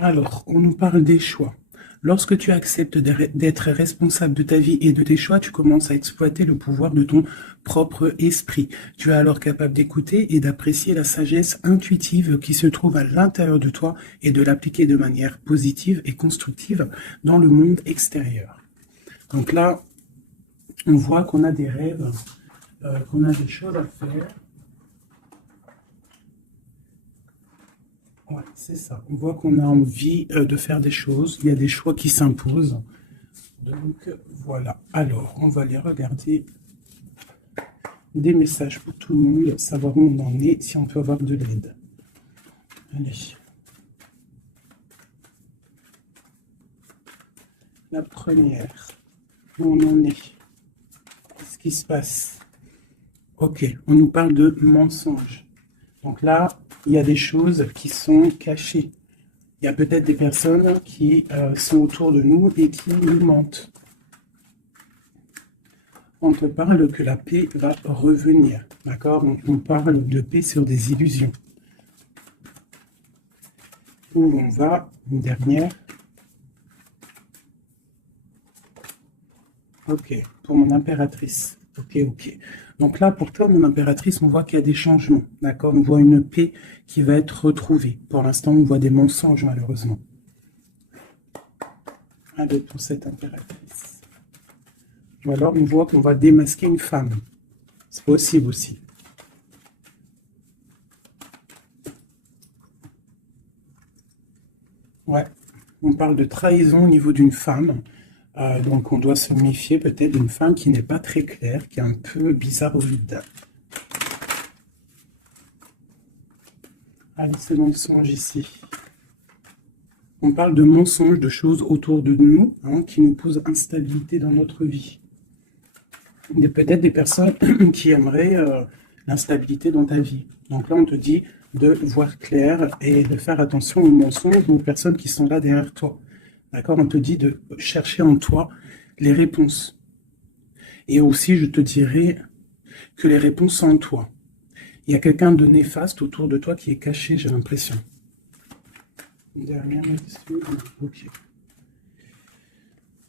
Alors, on nous parle des choix. Lorsque tu acceptes d'être responsable de ta vie et de tes choix, tu commences à exploiter le pouvoir de ton propre esprit. Tu es alors capable d'écouter et d'apprécier la sagesse intuitive qui se trouve à l'intérieur de toi et de l'appliquer de manière positive et constructive dans le monde extérieur. Donc là, on voit qu'on a des rêves, qu'on a des choses à faire. Ouais, c'est ça. On voit qu'on a envie de faire des choses. Il y a des choix qui s'imposent. Donc, voilà. Alors, on va aller regarder des messages pour tout le monde, savoir où on en est, si on peut avoir de l'aide. Allez. La première. Où on en est. Qu'est-ce qui se passe? Ok, on nous parle de mensonges. Donc là, il y a des choses qui sont cachées. Il y a peut-être des personnes qui sont autour de nous et qui nous mentent. On te parle que la paix va revenir. D'accord? On parle de paix sur des illusions. Où on va? Une dernière. Ok, pour mon impératrice. Ok. Donc là, pour toi, mon impératrice, on voit qu'il y a des changements. D'accord? On voit une paix qui va être retrouvée. Pour l'instant, on voit des mensonges, malheureusement. Allez, pour cette impératrice. Ou alors, on voit qu'on va démasquer une femme. C'est possible aussi. Ouais, on parle de trahison au niveau d'une femme. Donc, on doit se méfier peut-être d'une femme qui n'est pas très claire, qui est un peu bizarroïde. Allez, ce mensonge ici. On parle de mensonges, de choses autour de nous qui nous posent instabilité dans notre vie. Il y a peut-être des personnes qui aimeraient l'instabilité dans ta vie. Donc là, on te dit de voir clair et de faire attention aux mensonges ou aux personnes qui sont là derrière toi. D'accord? On te dit de chercher en toi les réponses. Et aussi, je te dirais que les réponses sont en toi. Il y a quelqu'un de néfaste autour de toi qui est caché, j'ai l'impression. Dernière là-dessus. Ok.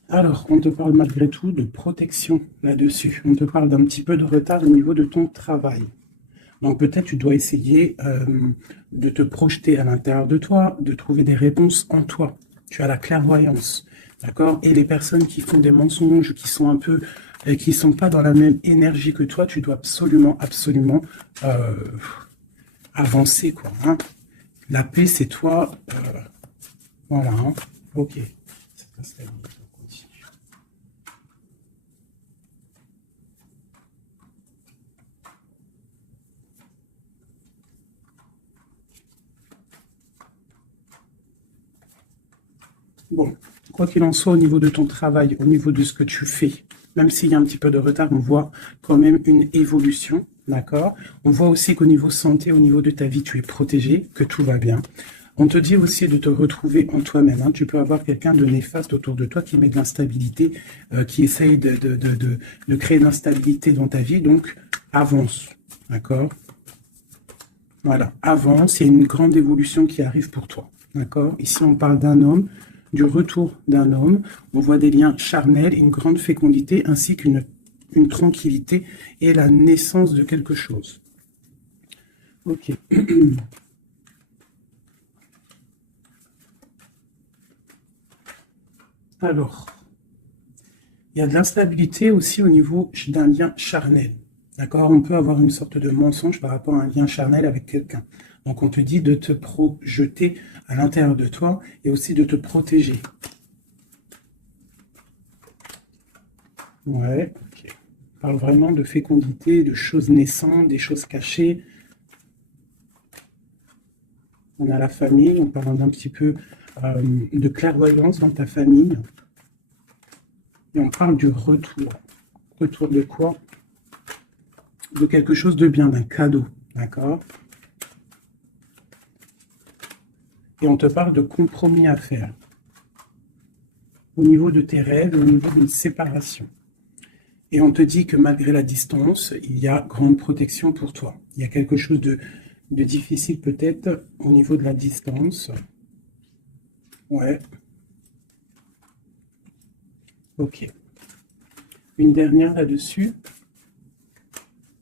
Alors, on te parle malgré tout de protection là-dessus. On te parle d'un petit peu de retard au niveau de ton travail. Donc peut-être tu dois essayer de te projeter à l'intérieur de toi, de trouver des réponses en toi. Tu as la clairvoyance, d'accord? Et les personnes qui font des mensonges, qui sont un peu, qui sont pas dans la même énergie que toi, tu dois absolument avancer, quoi. La paix, c'est toi. Voilà. Ok. On continue. Bon, quoi qu'il en soit, au niveau de ton travail, au niveau de ce que tu fais, même s'il y a un petit peu de retard, on voit quand même une évolution, d'accord? On voit aussi qu'au niveau santé, au niveau de ta vie, tu es protégé, que tout va bien. On te dit aussi de te retrouver en toi-même. Tu peux avoir quelqu'un de néfaste autour de toi qui met de l'instabilité, qui essaye de créer de l'instabilité dans ta vie, donc avance, d'accord? Voilà, avance, il y a une grande évolution qui arrive pour toi, d'accord? Ici, on parle d'un homme, du retour d'un homme. On voit des liens charnels, une grande fécondité, ainsi qu'une tranquillité et la naissance de quelque chose. Ok. Alors, il y a de l'instabilité aussi au niveau d'un lien charnel. D'accord? On peut avoir une sorte de mensonge par rapport à un lien charnel avec quelqu'un. Donc, on te dit de te projeter à l'intérieur de toi et aussi de te protéger. Ouais, ok. On parle vraiment de fécondité, de choses naissantes, des choses cachées. On a la famille, on parle d'un petit peu de clairvoyance dans ta famille. Et on parle du retour. Retour de quoi? De quelque chose de bien, d'un cadeau. D'accord? Et on te parle de compromis à faire. Au niveau de tes rêves, au niveau d'une séparation. Et on te dit que malgré la distance, il y a grande protection pour toi. Il y a quelque chose de difficile peut-être au niveau de la distance. Ouais. Ok. Une dernière là-dessus.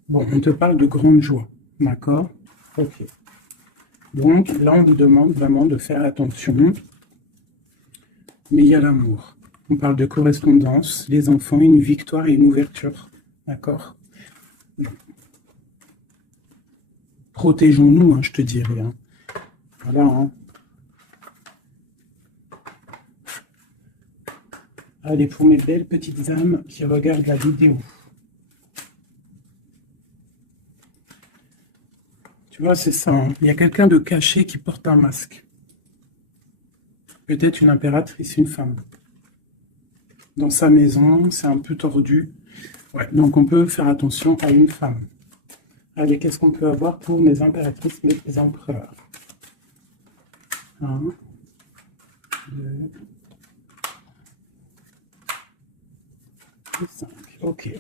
Bon, on te parle de grande joie. D'accord? Ok. Donc là, on nous demande vraiment de faire attention. Mais il y a l'amour. On parle de correspondance, les enfants, une victoire et une ouverture. D'accord? Protégeons-nous, hein, je te dirais. Hein. Voilà. Hein. Allez, pour mes belles petites âmes qui regardent la vidéo. Tu vois, c'est ça. Hein. Il y a quelqu'un de caché qui porte un masque. Peut-être une impératrice, une femme. Dans sa maison, c'est un peu tordu. Ouais, donc on peut faire attention à une femme. Allez, qu'est-ce qu'on peut avoir pour mes impératrices, mes empereurs? 1, 2, 5. Ok.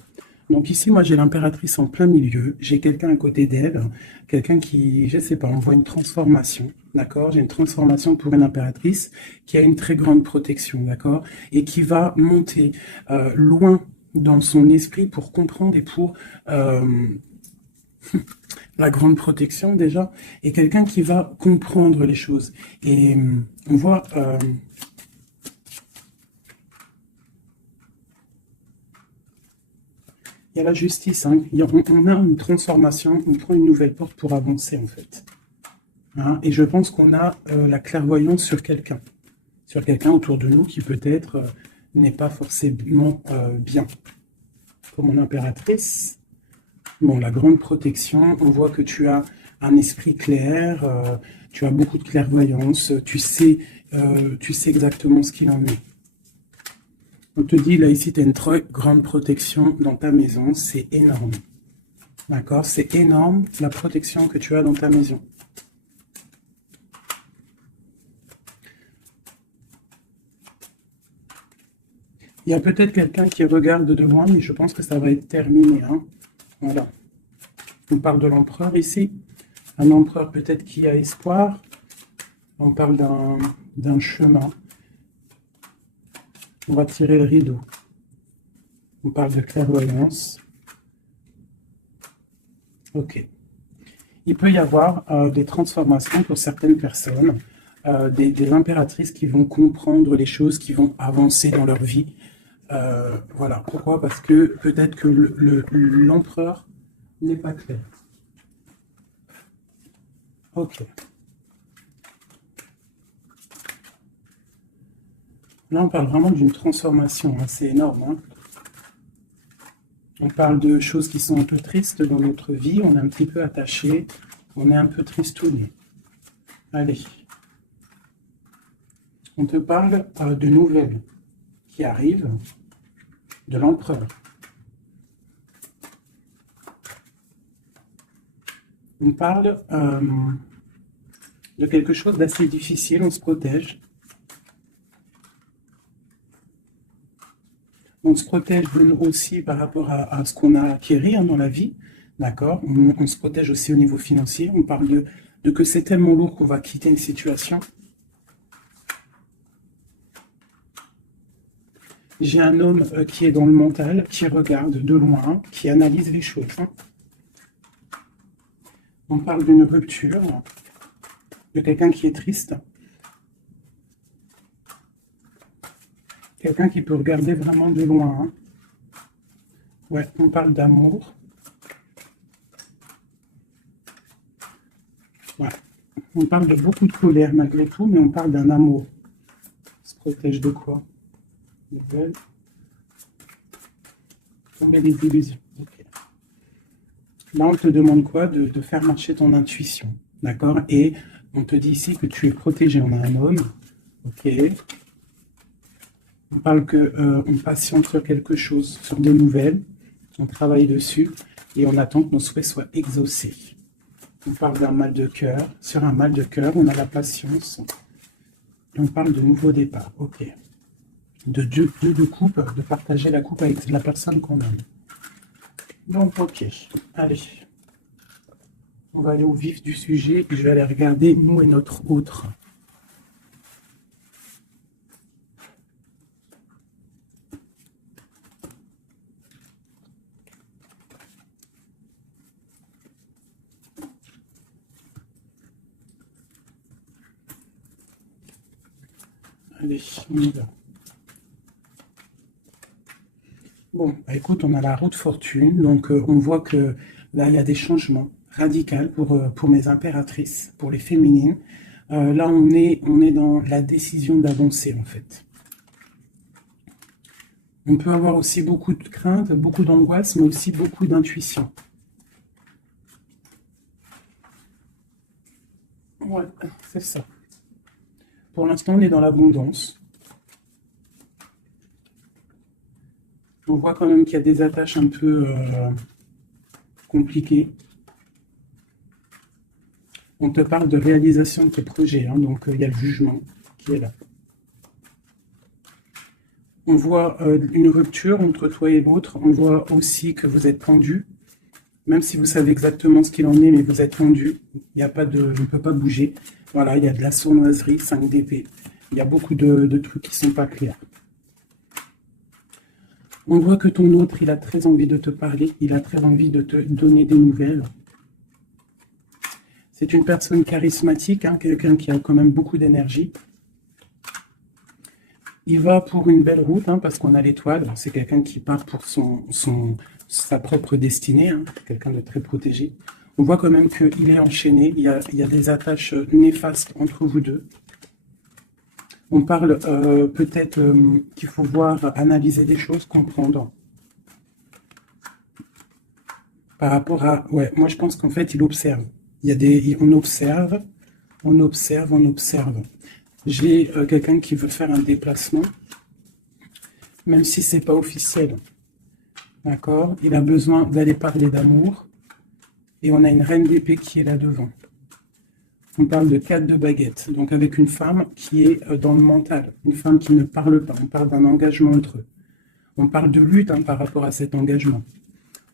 Donc ici, moi, j'ai l'impératrice en plein milieu. J'ai quelqu'un à côté d'elle, quelqu'un qui, je sais pas, on voit une transformation, d'accord? J'ai une transformation pour une impératrice qui a une très grande protection, d'accord? Et qui va monter loin dans son esprit pour comprendre et pour la grande protection déjà, et quelqu'un qui va comprendre les choses. Et on voit... il y a la justice, hein. On a une transformation, on prend une nouvelle porte pour avancer en fait. Hein, et je pense qu'on a la clairvoyance sur quelqu'un autour de nous qui peut-être n'est pas forcément bien. Comme mon impératrice, bon, la grande protection, on voit que tu as un esprit clair, tu as beaucoup de clairvoyance, tu sais exactement ce qu'il en est. On te dit, là, ici, tu as une très grande protection dans ta maison. C'est énorme. D'accord? C'est énorme, la protection que tu as dans ta maison. Il y a peut-être quelqu'un qui regarde de loin, mais je pense que ça va être terminé. Hein? Voilà. On parle de l'empereur ici. Un empereur peut-être qui a espoir. On parle d'un chemin. On va tirer le rideau. On parle de clairvoyance. Ok. Il peut y avoir des transformations pour certaines personnes, des impératrices qui vont comprendre les choses, qui vont avancer dans leur vie. Voilà. Pourquoi? Parce que peut-être que l'empereur n'est pas clair. Ok. Là, on parle vraiment d'une transformation. Hein. C'est énorme. Hein. On parle de choses qui sont un peu tristes dans notre vie. On est un petit peu attaché. On est un peu tristouné. Allez. On te parle de nouvelles qui arrivent de l'empereur. On parle de quelque chose d'assez difficile. On se protège. On se protège de nous aussi par rapport à ce qu'on a acquis hein, dans la vie, d'accord? On se protège aussi au niveau financier. On parle de que c'est tellement lourd qu'on va quitter une situation. J'ai un homme qui est dans le mental, qui regarde de loin, qui analyse les choses. Hein. On parle d'une rupture, de quelqu'un qui est triste. Quelqu'un qui peut regarder vraiment de loin. Hein. Ouais, on parle d'amour. Ouais. On parle de beaucoup de colère malgré tout, mais on parle d'un amour. On se protège de quoi? Nouvelle. Tomber des illusions. Okay. Là, on te demande quoi? De faire marcher ton intuition. D'accord? Et on te dit ici que tu es protégé. On a un homme. Ok. On parle qu'on patiente sur quelque chose, sur des nouvelles, on travaille dessus et on attend que nos souhaits soient exaucés. On parle d'un mal de cœur. Sur un mal de cœur, on a la patience. Et on parle de nouveau départ. Ok. De coupe, de partager la coupe avec la personne qu'on aime. Donc, ok. Allez. On va aller au vif du sujet et je vais aller regarder nous et notre autre. Allez, on y va. Bon, bah, écoute, on a la roue de fortune, donc on voit que là, il y a des changements radicaux pour mes impératrices, pour les féminines. Là, on est dans la décision d'avancer, en fait. On peut avoir aussi beaucoup de crainte, beaucoup d'angoisse, mais aussi beaucoup d'intuition. Ouais, c'est ça. Pour l'instant, on est dans l'abondance. On voit quand même qu'il y a des attaches un peu compliquées. On te parle de réalisation de tes projets, hein, donc il y a le jugement qui est là. On voit une rupture entre toi et l'autre. On voit aussi que vous êtes tendu. Même si vous savez exactement ce qu'il en est, mais vous êtes tendu. Il n'y a pas de, on ne peut pas bouger. Voilà, il y a de la sournoiserie, 5 d'épée. Il y a beaucoup de trucs qui ne sont pas clairs. On voit que ton autre, il a très envie de te parler, il a très envie de te donner des nouvelles. C'est une personne charismatique, hein, quelqu'un qui a quand même beaucoup d'énergie. Il va pour une belle route, hein, parce qu'on a l'étoile. C'est quelqu'un qui part pour sa propre destinée, hein, quelqu'un de très protégé. On voit quand même qu'il est enchaîné, il y a des attaches néfastes entre vous deux. On parle peut-être qu'il faut voir, analyser des choses, comprendre. Par rapport à... Ouais, moi je pense qu'en fait, il observe. Il y a des... On observe, on observe, on observe. J'ai quelqu'un qui veut faire un déplacement, même si c'est pas officiel. D'accord? Il a besoin d'aller parler d'amour. Et on a une reine d'épée qui est là devant. On parle de 4 de baguettes, donc avec une femme qui est dans le mental, une femme qui ne parle pas. On parle d'un engagement entre eux. On parle de lutte, hein, par rapport à cet engagement.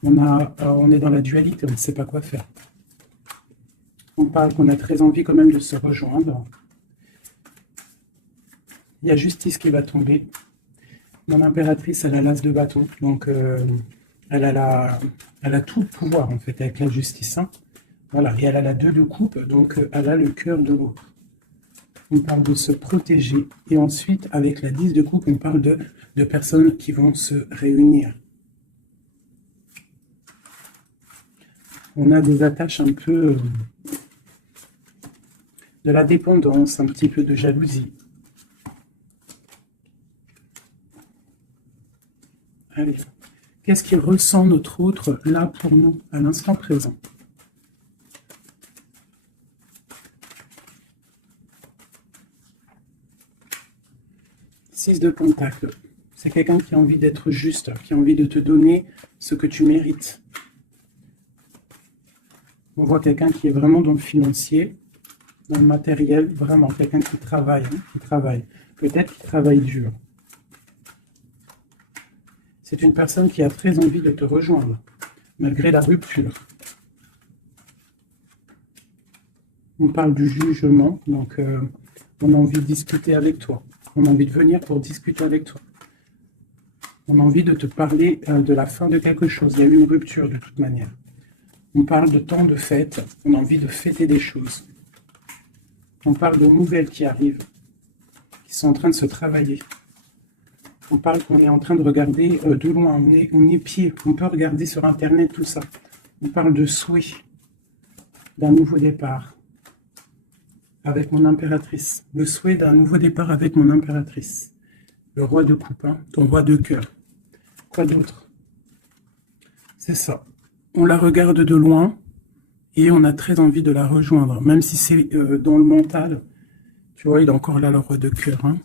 On est dans la dualité, on ne sait pas quoi faire. On parle qu'on a très envie quand même de se rejoindre. Il y a justice qui va tomber. Mon impératrice, elle a l'as de bâton, donc elle a tout le pouvoir en fait avec la justice. Hein. Voilà, et elle a la 2 de coupe, donc elle a le cœur de l'autre. On parle de se protéger. Et ensuite, avec la 10 de coupe, on parle de personnes qui vont se réunir. On a des attaches un peu de la dépendance, un petit peu de jalousie. Allez, qu'est-ce qu'il ressent notre autre là pour nous, à l'instant présent? Six de Pentacle. C'est quelqu'un qui a envie d'être juste, qui a envie de te donner ce que tu mérites. On voit quelqu'un qui est vraiment dans le financier, dans le matériel, vraiment quelqu'un qui travaille, hein, qui travaille. Peut-être qu'il travaille dur. C'est une personne qui a très envie de te rejoindre, malgré la rupture. On parle du jugement, donc on a envie de discuter avec toi. On a envie de venir pour discuter avec toi. On a envie de te parler de la fin de quelque chose. Il y a eu une rupture de toute manière. On parle de temps de fête. On a envie de fêter des choses. On parle de nouvelles qui arrivent, qui sont en train de se travailler. On parle qu'on est en train de regarder de loin. On est pied. On peut regarder sur Internet tout ça. On parle de souhait, d'un nouveau départ avec mon impératrice. Le souhait d'un nouveau départ avec mon impératrice. Le roi de coupe, hein, ton roi de cœur. Quoi d'autre? C'est ça. On la regarde de loin et on a très envie de la rejoindre. Même si c'est dans le mental. Tu vois, il est encore là, le roi de cœur. Hein.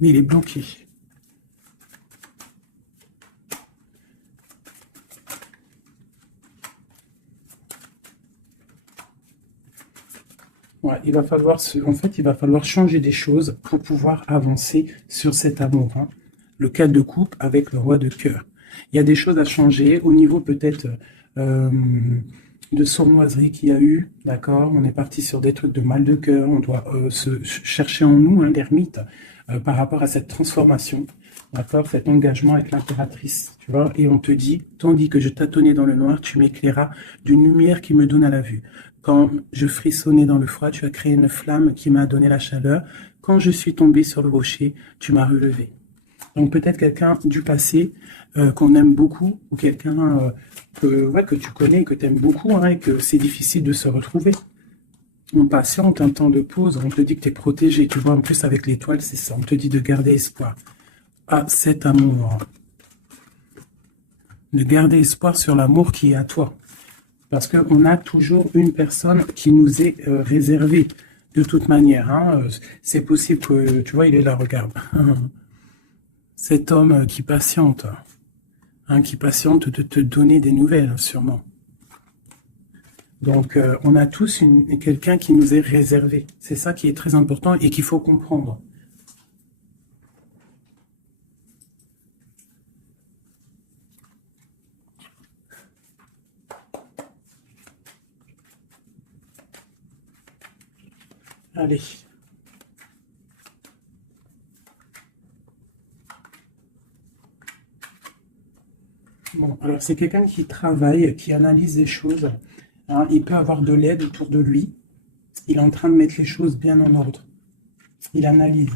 Mais il est bloqué. Ouais, il va falloir en fait, il va falloir changer des choses pour pouvoir avancer sur cet amour. Hein. Le 4 de coupe avec le roi de cœur. Il y a des choses à changer au niveau peut-être de sournoiserie qu'il y a eu. D'accord, on est parti sur des trucs de mal de cœur. On doit se chercher en nous, hein, l'ermite, par rapport à cette transformation. D'accord? Cet engagement avec l'impératrice, tu vois? Et on te dit, tandis que je tâtonnais dans le noir, tu m'éclairas d'une lumière qui me donne à la vue. Quand je frissonnais dans le froid, tu as créé une flamme qui m'a donné la chaleur. Quand je suis tombé sur le rocher, tu m'as relevé. Donc peut-être quelqu'un du passé qu'on aime beaucoup, ou quelqu'un ouais, que tu connais, que tu aimes beaucoup, hein, et que c'est difficile de se retrouver. On patiente un temps de pause, on te dit que tu es protégé. Tu vois, en plus avec l'étoile, c'est ça. On te dit de garder espoir à cet amour. De garder espoir sur l'amour qui est à toi. Parce qu'on a toujours une personne qui nous est réservée. De toute manière, hein, c'est possible que, tu vois, il est là, regarde. Cet homme qui patiente, hein, qui patiente de te donner des nouvelles, sûrement. Donc, on a tous quelqu'un qui nous est réservé. C'est ça qui est très important et qu'il faut comprendre. Allez. Bon, alors c'est quelqu'un qui travaille, qui analyse les choses. Hein, il peut avoir de l'aide autour de lui. Il est en train de mettre les choses bien en ordre. Il analyse.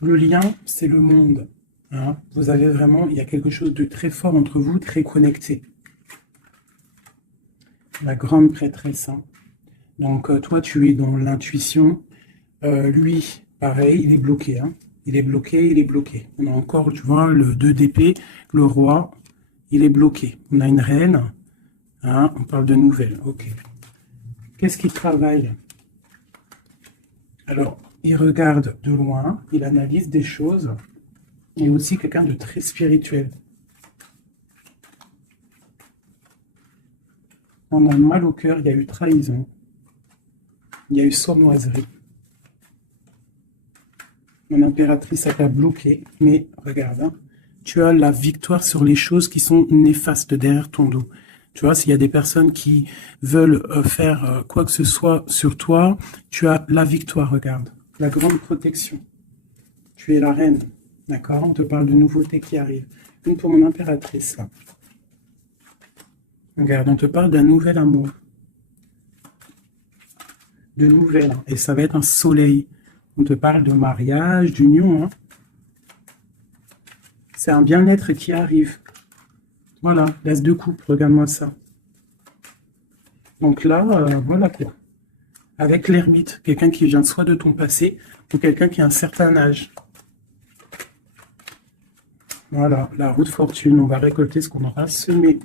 Le lien, c'est le monde. Hein. Vous avez vraiment, il y a quelque chose de très fort entre vous, très connecté. La grande prêtresse. Hein. Donc, toi, tu es dans l'intuition. Lui, pareil, il est bloqué. Hein. Il est bloqué, il est bloqué. On a encore, tu vois, le 2 d'épée, le roi, il est bloqué. On a une reine. Hein, on parle de nouvelles. Ok. Qu'est-ce qu'il travaille? Alors, il regarde de loin, il analyse des choses. Il est aussi quelqu'un de très spirituel. On a mal au cœur, il y a eu trahison. Il y a eu sournoiserie. Mon impératrice a été bloquée, mais regarde, hein, tu as la victoire sur les choses qui sont néfastes derrière ton dos. Tu vois, s'il y a des personnes qui veulent faire quoi que ce soit sur toi, tu as la victoire, regarde. La grande protection. Tu es la reine, d'accord? On te parle de nouveautés qui arrivent. Une pour mon impératrice, là. Regarde, on te parle d'un nouvel amour. De nouvelles, et ça va être un soleil. On te parle de mariage, d'union. Hein. C'est un bien-être qui arrive. Voilà, l'as de coupe, regarde-moi ça. Donc là, voilà quoi. Avec l'ermite, quelqu'un qui vient soit de ton passé, ou quelqu'un qui a un certain âge. Voilà, la roue de fortune, on va récolter ce qu'on aura semé.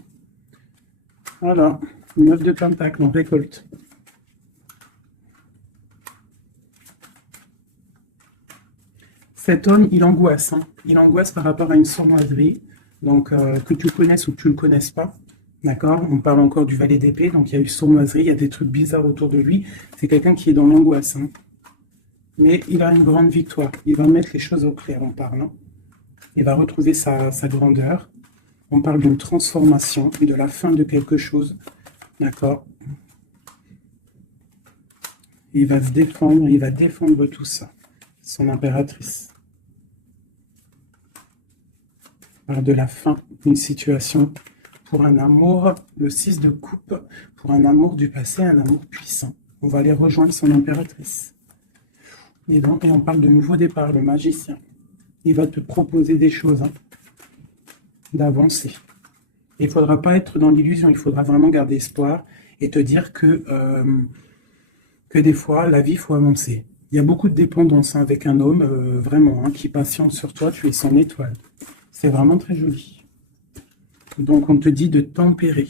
Voilà, 9 de pentacle, on récolte. Cet homme, il angoisse. Hein. Il angoisse par rapport à une sournoiserie, donc que tu connaisses ou que tu ne le connaisses pas. D'accord? On parle encore du valet d'épée, donc il y a eu sournoiserie, il y a des trucs bizarres autour de lui. C'est quelqu'un qui est dans l'angoisse. Hein. Mais il a une grande victoire. Il va mettre les choses au clair, on parle. Hein. Il va retrouver sa grandeur. On parle d'une transformation et de la fin de quelque chose. D'accord? Il va se défendre, il va défendre tout ça. Son impératrice. Parle de la fin d'une situation pour un amour, le 6 de coupe, pour un amour du passé, un amour puissant. On va aller rejoindre son impératrice. Et on parle de nouveau départ, le magicien. Il va te proposer des choses, hein, d'avancer. Il ne faudra pas être dans l'illusion, il faudra vraiment garder espoir et te dire que des fois, la vie, il faut avancer. Il y a beaucoup de dépendance hein, avec un homme, vraiment, hein, qui patiente sur toi, tu es son étoile. C'est vraiment très joli. Donc, on te dit de tempérer,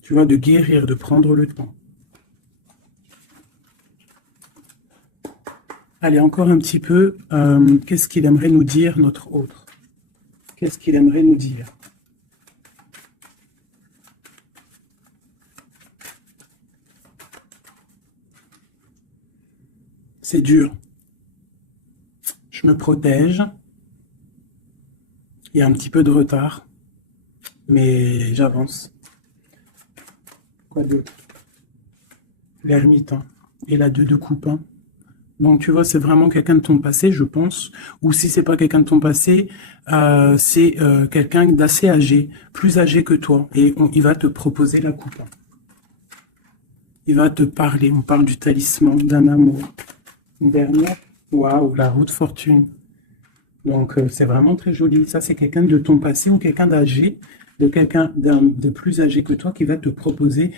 tu vois, de guérir, de prendre le temps. Allez, encore un petit peu, qu'est-ce qu'il aimerait nous dire, notre autre? Qu'est-ce qu'il aimerait nous dire? C'est dur. Je me protège. Il y a un petit peu de retard, mais j'avance. Quoi d'autre? L'ermite, hein. Et la 2 de coupe, hein. Donc, tu vois, c'est vraiment quelqu'un de ton passé, je pense. Ou si c'est pas quelqu'un de ton passé, c'est quelqu'un d'assez âgé, plus âgé que toi. Et il va te proposer la coupe. Il va te parler. On parle du talisman, d'un amour. Une dernière. Waouh, la roue de fortune. Donc, c'est vraiment très joli. Ça, c'est quelqu'un de ton passé ou quelqu'un d'âgé, de quelqu'un de plus âgé que toi qui va te proposer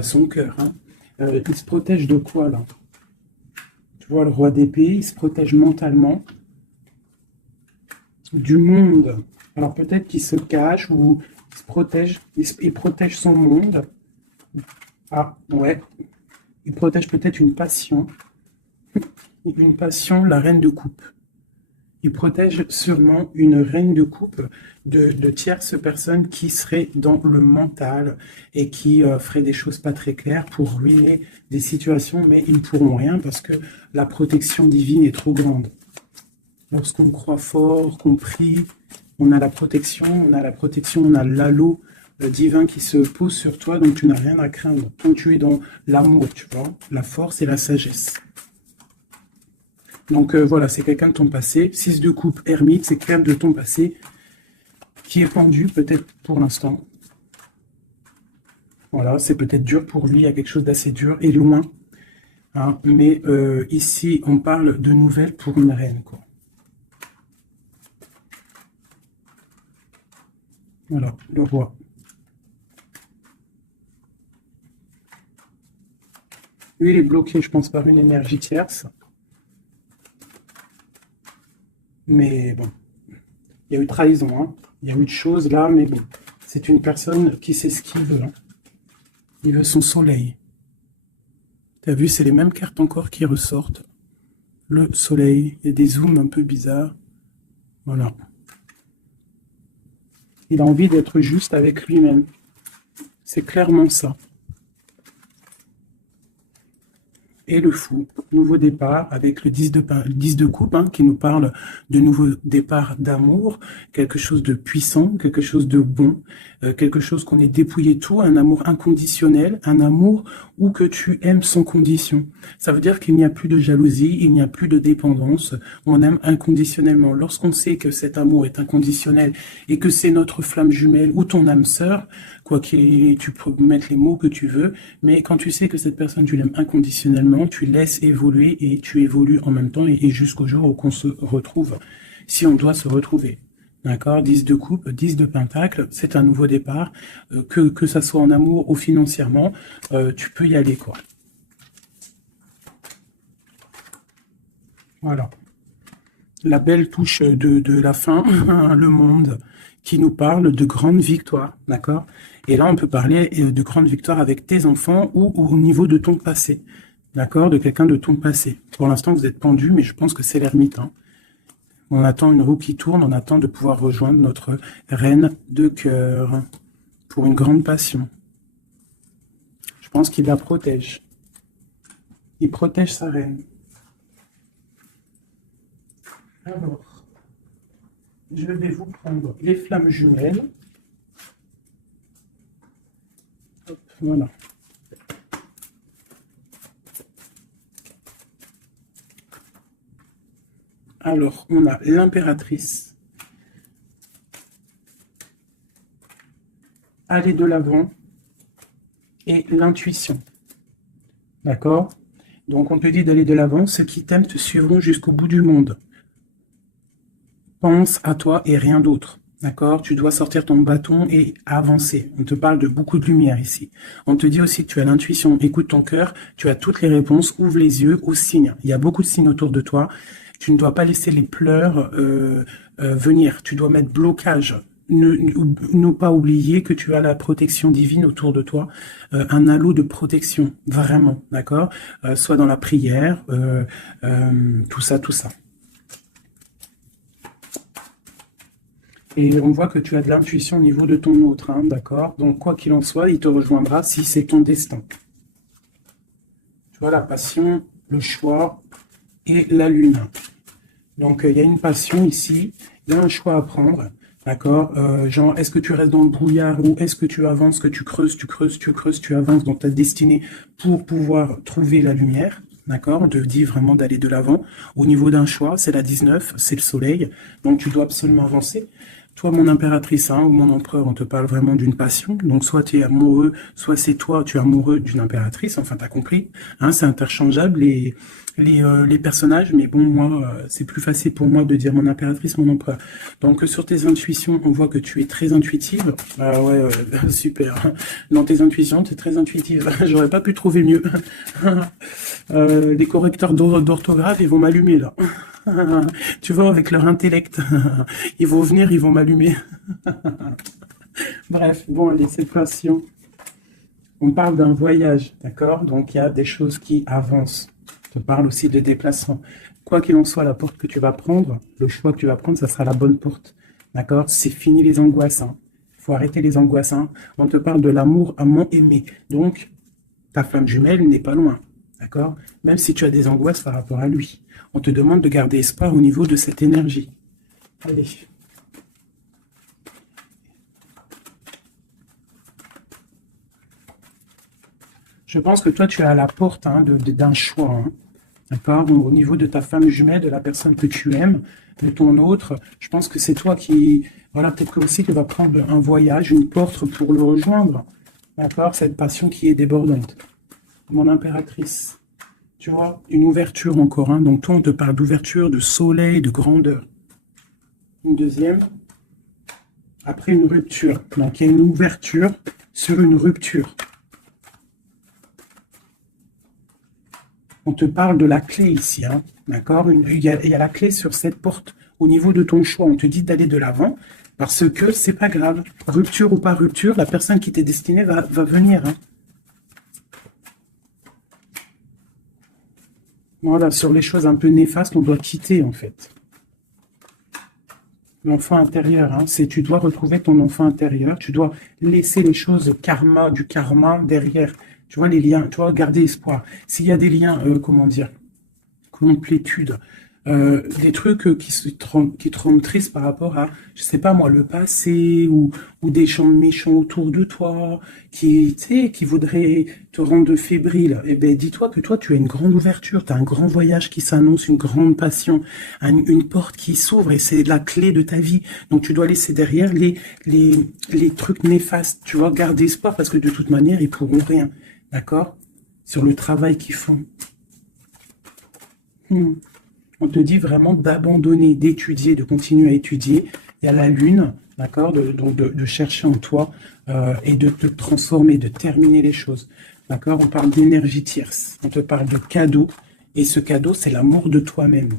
son cœur. Hein. Il se protège de quoi, là? Tu vois, le roi d'épée, il se protège mentalement du monde. Alors, peut-être qu'il se cache ou il se protège, il protège son monde. Ah, ouais. Il protège peut-être une passion. Une passion, la reine de coupe. Il protège sûrement une reine de coupe de tierces personnes qui seraient dans le mental et qui feraient des choses pas très claires pour ruiner des situations, mais ils ne pourront rien parce que la protection divine est trop grande. Lorsqu'on croit fort, qu'on prie, on a la protection, on a l'halo divin qui se pose sur toi, donc tu n'as rien à craindre. Quand tu es dans l'amour, tu vois, la force et la sagesse. Donc voilà, c'est quelqu'un de ton passé. 6 de coupe, ermite, c'est quelqu'un de ton passé qui est pendu, peut-être pour l'instant. Voilà, c'est peut-être dur pour lui, il y a quelque chose d'assez dur et loin. Hein, mais ici, on parle de nouvelles pour une reine, quoi. Voilà, le roi. Lui, il est bloqué, je pense, par une énergie tierce. Mais bon, il y a eu trahison, hein. Il y a eu de choses là, mais bon. C'est une personne qui sait ce qu'il veut. Hein. Il veut son soleil. T'as vu, c'est les mêmes cartes encore qui ressortent. Le soleil, il y a des zooms un peu bizarres. Voilà. Il a envie d'être juste avec lui-même. C'est clairement ça. Et le fou, nouveau départ avec le 10 de coupe hein, qui nous parle de nouveau départ d'amour, quelque chose de puissant, quelque chose de bon, quelque chose qu'on est dépouillé tout, un amour inconditionnel, un amour où que tu aimes sans condition. Ça veut dire qu'il n'y a plus de jalousie, il n'y a plus de dépendance, on aime inconditionnellement. Lorsqu'on sait que cet amour est inconditionnel et que c'est notre flamme jumelle ou ton âme sœur, quoi qu'il, tu peux mettre les mots que tu veux, mais quand tu sais que cette personne, tu l'aimes inconditionnellement, tu laisses évoluer et tu évolues en même temps et jusqu'au jour où on se retrouve, si on doit se retrouver. D'accord, 10 de coupe, 10 de pentacle, c'est un nouveau départ, que ça soit en amour ou financièrement, tu peux y aller, quoi. Voilà. La belle touche de la fin, le monde, qui nous parle de grandes victoires, d'accord? Et là, on peut parler de grandes victoires avec tes enfants ou au niveau de ton passé, d'accord? De quelqu'un de ton passé. Pour l'instant, vous êtes pendu, mais je pense que c'est l'ermite, hein. On attend une roue qui tourne, on attend de pouvoir rejoindre notre reine de cœur pour une grande passion. Je pense qu'il la protège. Il protège sa reine. Alors, je vais vous prendre les flammes jumelles. Hop, voilà. Alors, on a l'impératrice. Aller de l'avant. Et l'intuition. D'accord? Donc, on te dit d'aller de l'avant. Ceux qui t'aiment te suivront jusqu'au bout du monde. Pense à toi et rien d'autre. D'accord? Tu dois sortir ton bâton et avancer. On te parle de beaucoup de lumière ici. On te dit aussi que tu as l'intuition. Écoute ton cœur. Tu as toutes les réponses. Ouvre les yeux aux signes. Il y a beaucoup de signes autour de toi. Tu ne dois pas laisser les pleurs venir. Tu dois mettre blocage. Ne pas oublier que tu as la protection divine autour de toi, un halo de protection, vraiment, d'accord? Soit dans la prière, tout ça, tout ça. Et on voit que tu as de l'intuition au niveau de ton autre, hein, d'accord? Donc, quoi qu'il en soit, il te rejoindra si c'est ton destin. Tu vois, la passion, le choix et la lune. Donc, il y a une passion ici, il y a un choix à prendre, d'accord? Genre, est-ce que tu restes dans le brouillard ou est-ce que tu avances, que tu creuses, tu avances dans ta destinée pour pouvoir trouver la lumière, d'accord? On te dit vraiment d'aller de l'avant. Au niveau d'un choix, c'est la 19, c'est le soleil, donc tu dois absolument avancer. Toi, mon impératrice, hein, ou mon empereur, on te parle vraiment d'une passion. Donc, soit tu es amoureux, soit c'est toi, tu es amoureux d'une impératrice. Enfin, t'as compris. Hein, c'est interchangeable les personnages. Mais bon, moi, c'est plus facile pour moi de dire mon impératrice, mon empereur. Donc, sur tes intuitions, on voit que tu es très intuitive. Ah ouais, super. Dans tes intuitions, tu es très intuitive. J'aurais pas pu trouver mieux. Les correcteurs d'orthographe, ils vont m'allumer, là. Tu vois, avec leur intellect, ils vont venir, ils vont m'allumer. Bref, bon, allez, cette passion. On parle d'un voyage, d'accord? Donc, il y a des choses qui avancent. On parle aussi de déplacement. Quoi qu'il en soit, la porte que tu vas prendre, le choix que tu vas prendre, ça sera la bonne porte. D'accord? C'est fini les angoisses. Il faut arrêter les angoisses. On te parle de l'amour amant aimé. Donc, ta femme jumelle n'est pas loin. D'accord? Même si tu as des angoisses par rapport à lui. On te demande de garder espoir au niveau de cette énergie. Allez. Je pense que toi, tu es à la porte d'un choix. D'accord? Au niveau de ta femme jumelle, de la personne que tu aimes, de ton autre, je pense que c'est toi qui... Voilà, peut-être que aussi tu vas prendre un voyage, une porte pour le rejoindre. D'accord? Cette passion qui est débordante. Mon impératrice. Tu vois, une ouverture encore. Donc toi, on te parle d'ouverture, de soleil, de grandeur. Une deuxième. Après une rupture. Donc il y a une ouverture sur une rupture. On te parle de la clé ici. D'accord? Il y a la clé sur cette porte. Au niveau de ton choix, on te dit d'aller de l'avant. Parce que c'est pas grave. Rupture ou pas rupture, la personne qui t'est destinée va venir. Voilà, sur les choses un peu néfastes, on doit quitter, en fait. L'enfant intérieur, c'est tu dois retrouver ton enfant intérieur, tu dois laisser les choses du karma derrière. Tu vois, les liens, tu vois, garder espoir. S'il y a des liens, comment dire, complétude, des trucs qui te rendent triste par rapport à, je sais pas moi, le passé ou des gens méchants autour de toi qui voudraient te rendre fébrile. Eh ben, dis-toi que toi, tu as une grande ouverture, tu as un grand voyage qui s'annonce, une grande passion, une porte qui s'ouvre et c'est la clé de ta vie. Donc, tu dois laisser derrière les trucs néfastes, tu vois, garder espoir parce que de toute manière, ils pourront rien. D'accord? Sur le travail qu'ils font. On te dit vraiment d'abandonner, d'étudier, de continuer à étudier. Il y a la lune, d'accord, donc de chercher en toi et de te transformer, de terminer les choses. D'accord? On parle d'énergie tierce, on te parle de cadeau. Et ce cadeau, c'est l'amour de toi-même.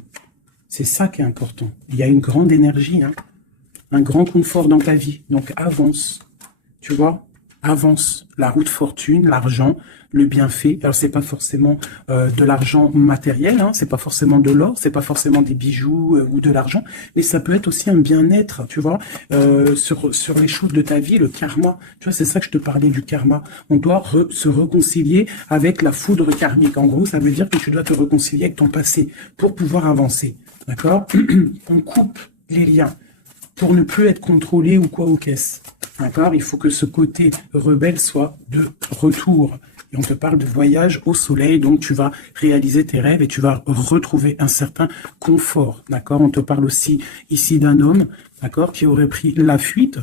C'est ça qui est important. Il y a une grande énergie, un grand confort dans ta vie. Donc avance, tu vois? Avance. La route fortune, l'argent, le bienfait. Alors c'est pas forcément de l'argent matériel, c'est pas forcément de l'or, c'est pas forcément des bijoux ou de l'argent, mais ça peut être aussi un bien-être, tu vois, sur les choses de ta vie, le karma. Tu vois, c'est ça que je te parlais du karma. On doit se réconcilier avec la foudre karmique. En gros, ça veut dire que tu dois te réconcilier avec ton passé pour pouvoir avancer. D'accord? On coupe les liens pour ne plus être contrôlé ou quoi ou qu'est-ce. D'accord? Il faut que ce côté rebelle soit de retour. Et on te parle de voyage au soleil, donc tu vas réaliser tes rêves et tu vas retrouver un certain confort. D'accord? On te parle aussi ici d'un homme, d'accord, qui aurait pris la fuite,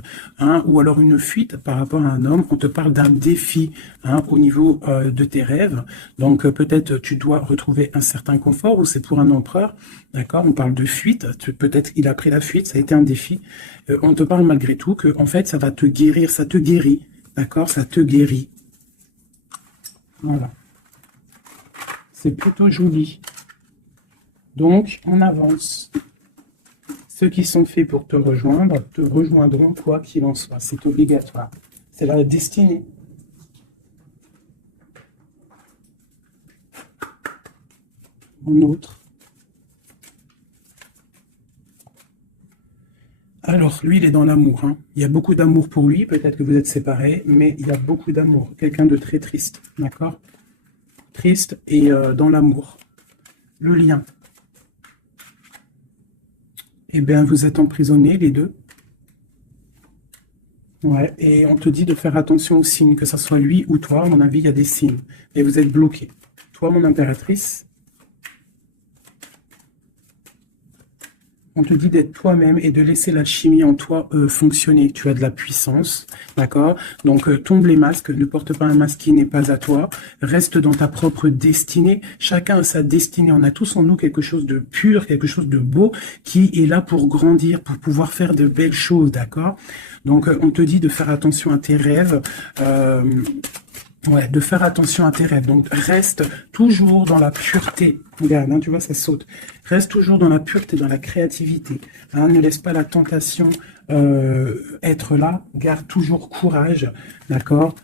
ou alors une fuite par rapport à un homme. On te parle d'un défi au niveau de tes rêves. Donc peut-être tu dois retrouver un certain confort, ou c'est pour un empereur. D'accord? On parle de fuite. Peut-être il a pris la fuite, ça a été un défi. On te parle malgré tout que en fait ça va te guérir, ça te guérit. D'accord? Ça te guérit. Voilà. C'est plutôt joli. Donc, on avance. Ceux qui sont faits pour te rejoindront quoi qu'il en soit. C'est obligatoire. C'est la destinée. Un autre. Alors, lui, il est dans l'amour. Il y a beaucoup d'amour pour lui. Peut-être que vous êtes séparés, mais il y a beaucoup d'amour. Quelqu'un de très triste, d'accord? Triste et dans l'amour. Le lien. Eh bien, vous êtes emprisonnés, les deux. Ouais, et on te dit de faire attention aux signes, que ce soit lui ou toi. À mon avis, il y a des signes. Et vous êtes bloqués. Toi, mon impératrice, on te dit d'être toi-même et de laisser la chimie en toi fonctionner. Tu as de la puissance, d'accord? Donc, tombe les masques, ne porte pas un masque qui n'est pas à toi. Reste dans ta propre destinée. Chacun a sa destinée. On a tous en nous quelque chose de pur, quelque chose de beau qui est là pour grandir, pour pouvoir faire de belles choses, d'accord? Donc, on te dit de faire attention à tes rêves. Ouais, de faire attention à tes rêves. Donc, reste toujours dans la pureté. Regarde, hein, tu vois, ça saute. Reste toujours dans la pureté, dans la créativité. Hein, ne laisse pas la tentation être là. Garde toujours courage, d'accord?